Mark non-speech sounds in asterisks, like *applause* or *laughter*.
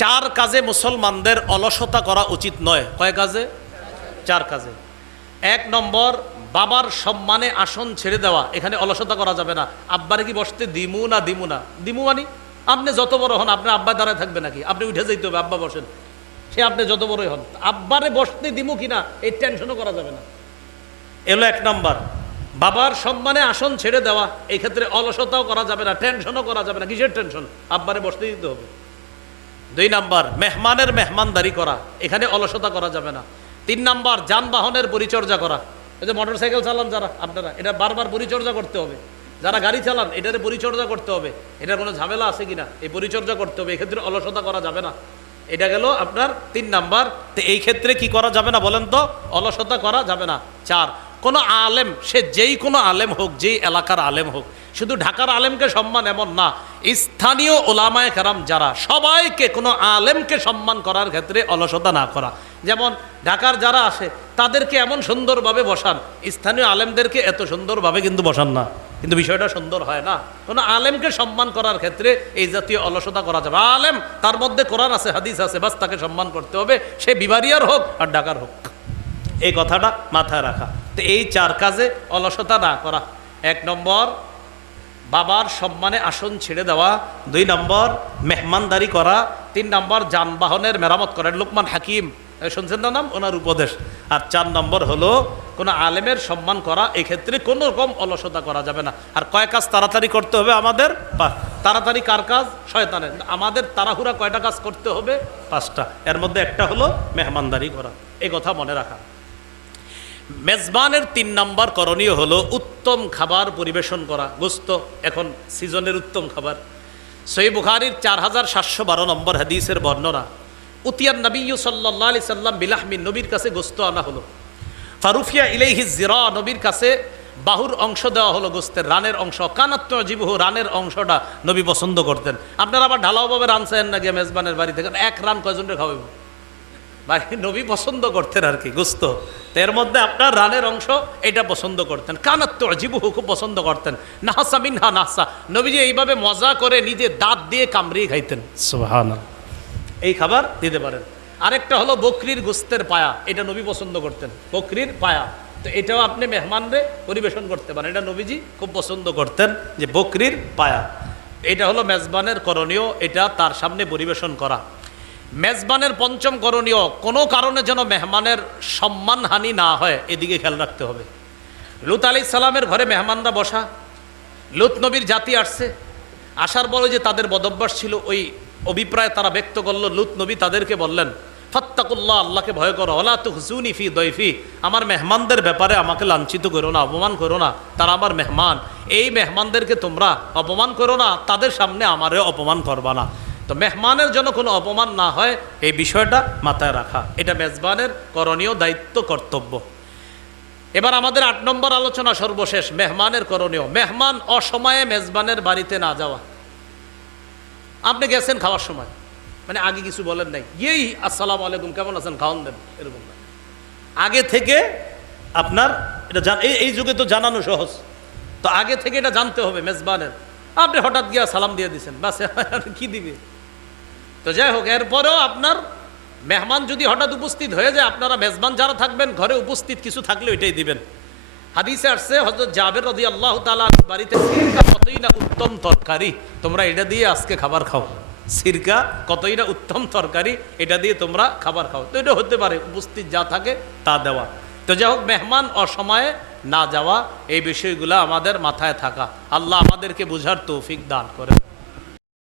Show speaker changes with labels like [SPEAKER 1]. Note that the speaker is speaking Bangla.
[SPEAKER 1] চার কাজে মুসলমানদের অলসতা করা উচিত নয়। কয় কাজে? চার কাজে। এক নম্বর, বাবার সম্মানে আসন ছেড়ে দেওয়া। এখানে অলসতা করা যাবে না। আব্বারে কি বসতে দিমু না দিমু না? দিমু মানি? আপনি যত বড় হন, আপনার আব্বা দাঁড়ায় থাকবে নাকি? আপনি উঠে যাইতে হবে, আব্বা বসেন। সে আপনি যত বড়ই হন। আব্বারে বসতে দিমু কিনা, এই টেনশনও করা যাবে না। এলো এক নম্বর, বাবার সম্মানে আসন ছেড়ে দেওয়া। এই ক্ষেত্রে অলসতাও করা যাবে না টেনশনও করা যাবে না। কিসের টেনশন আব্বারে বসতে দিতে হবে। দুই নাম্বার, মেহমানের মেহমানদারি করা। এখানে অলসতা করা যাবে না। তিন নাম্বার, যানবাহনের পরিচর্যা করা। এই যে মোটর সাইকেল চালান যারা, আপনারা, এটা বারবার পরিচর্যা করতে হবে। যারা গাড়ি চালান, এটার পরিচর্যা করতে হবে। এটার কোনো ঝামেলা আছে কিনা? এই পরিচর্যা করতে হবে। এক্ষেত্রে অলসতা করা যাবে না। এটা গেল আপনার তিন নাম্বার। তো এই ক্ষেত্রে কি করা যাবে না বলেন তো? অলসতা করা যাবে না। চার কোনো আলেম, সে যেই কোনো আলেম হোক, যেই এলাকার আলেম হোক, শুধু ঢাকার আলেমকে সম্মান এমন না, স্থানীয় ওলামায় কারাম যারা, সবাইকে কোনো আলেমকে সম্মান করার ক্ষেত্রে অলসতা না করা। যেমন ঢাকার যারা আসে, তাদেরকে এমন সুন্দরভাবে বসান, স্থানীয় আলেমদেরকে এত সুন্দরভাবে কিন্তু বসান না। কিন্তু বিষয়টা সুন্দর হয় না। কোনো আলেমকে সম্মান করার ক্ষেত্রে এই জাতীয় অলসতা করা যাবে। আলেম, তার মধ্যে কোরআন আছে, হাদিস আছে, বাস তাকে সম্মান করতে হবে, সে বিবারিয়ার হোক আর ঢাকার হোক। এই কথাটা মাথায় রাখা। তো এই চার কাজে অলসতা না করা। এক নম্বর, বাবার সম্মানে আসন ছেড়ে দেওয়া। দুই নম্বর, মেহমানদারি করা। তিন নম্বর, যানবাহনের মেরামত করা। লোকমান হাকিম শুনছেন না নাম? ওনার উপদেশ। আর চার নম্বর হলো, কোনো আলেমের সম্মান করা, এক্ষেত্রে কোনো রকম অলসতা করা যাবে না। আর কয় কাজ তাড়াতাড়ি করতে হবে আমাদের? তাড়াতাড়ি কার কাজ? শয়তানের। আমাদের তাড়াহুড়া কয়টা কাজ করতে হবে? পাঁচটা। এর মধ্যে একটা হলো, মেহমানদারি করা। এই কথা মনে রাখা। মেজবানের তিন নম্বর করণীয় হলো উত্তম খাবার পরিবেশন করা, গোস্ত। এখন সিজনের উত্তম খাবার। সই বুখারির চার হাজার সাতশো বারো নম্বর হাদিসের বর্ণনা, উতিয়ান নবী সাল্লাহ আলি সাল্লাম বিলাহমিন নবীর কাছে গোস্ত আনা হলো। ফারুফিয়া ইলেহি জিরা নবীর কাছে বাহুর অংশ দেওয়া হলো গোস্তের রানের অংশ। কানাত্ম জীবহ রানের অংশটা নবী পছন্দ করতেন। আপনারা আবার ঢালাওভাবে রান চাইন না গিয়ে মেজবানের বাড়ি থেকে এক রান কয়জনকে খাওয়াবো বাড়ি নবী পছন্দ করতেন আর কি, গুস্ত। তো এর মধ্যে আপনার রানের অংশ এটা পছন্দ করতেন। কানাত্ম জীবহু খুব পছন্দ করতেন। নাহাসা মিনহা নাহসা। নবীজি এইভাবে মজা করে নিজে দাঁত দিয়ে কামড়িয়ে খাইতেন। সুবহানাল্লাহ। এই খাবার দিতে পারেন। আরেকটা হলো বকরির গোস্তের পায়া। এটা নবী পছন্দ করতেন। বকরির পায়া। তো এটাও আপনি মেহমানরে পরিবেশন করতে পারেন। এটা নবীজি খুব পছন্দ করতেন যে বকরির পায়া। এটা হলো মেজবানের করণীয়। এটা তার সামনে পরিবেশন করা। মেজবানের পঞ্চম করণীয়, কোনো কারণে যেন মেহমানের সম্মানহানি না হয়, এদিকে খেয়াল রাখতে হবে। লুত আলি সালামের ঘরে মেহমানরা বসা, লুত নবীর জাতি আসছে, আসার পরে যে তাদের বদভ্যাস ছিল, ওই অভিপ্রায় তারা ব্যক্ত করল, লুত নবী তাদেরকে বললেন, ফত্তাকুল্লাহ, আল্লাহকে ভয় করো হলা তো হুসুনি ফি দইফি আমার মেহমানদের ব্যাপারে আমাকে লাঞ্ছিত করো না, অপমান করো না, তারা আমার মেহমান, এই মেহমানদেরকে তোমরা অপমান করো না, তাদের সামনে আমারে অপমান করবা না। তো মেহমানের জন্য কোনো অপমান না হয়, এই বিষয়টা মাথায় রাখা। এটা মেজবানের করণীয় দায়িত্ব, কর্তব্য। এবার আমাদের আট নম্বর আলোচনা সর্বশেষ, মেহমানের করণীয়। মেহমান অসময়ে মেজবানের বাড়িতে না যাওয়া। আপনি গেছেন খাওয়ার সময়। মানে আগে কিছু বলেন নাই। ইয়েই, আসসালাম আলাইকুম, কেমন আছেন? খাওয়ান দেন, এরকম আগে থেকে আপনার এটা এই এই যুগে তো জানানো সহজ। তো আগে থেকে এটা জানতে হবে মেজবানের। আপনি হঠাৎ গিয়া সালাম দিয়ে দিছেন। বাস, *laughs* কি দিবে? তো যাই হোক, এরপরেও আপনার মেহমান যদি হঠাৎ উপস্থিত হয়ে যায়, আপনারা মেজবান যারা থাকবেন, ঘরে উপস্থিত কিছু থাকলে ওইটাই দিবেন। হাদিসে আসছে হজরত জাবের রদি আল্লাহ তালা বাড়িতে, সিরকা কতই না উত্তম তরকারি? তোমরা এটা দিয়ে আজকে খাবার খাও। সিরকা কতই না উত্তম তরকারি? এটা দিয়ে তোমরা খাবার খাও। তো এটা হতে পারে, উপস্থিত যা থাকে তা দেওয়া। তো যাই হোক, মেহমান অসময়ে না যাওয়া, এই বিষয়গুলো আমাদের মাথায় থাকা। আল্লাহ আমাদেরকে বোঝার তৌফিক দান করে